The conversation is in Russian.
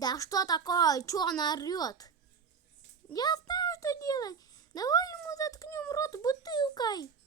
Да что такое? Чё она орёт? Я знаю, что делать. Давай ему заткнем рот бутылкой.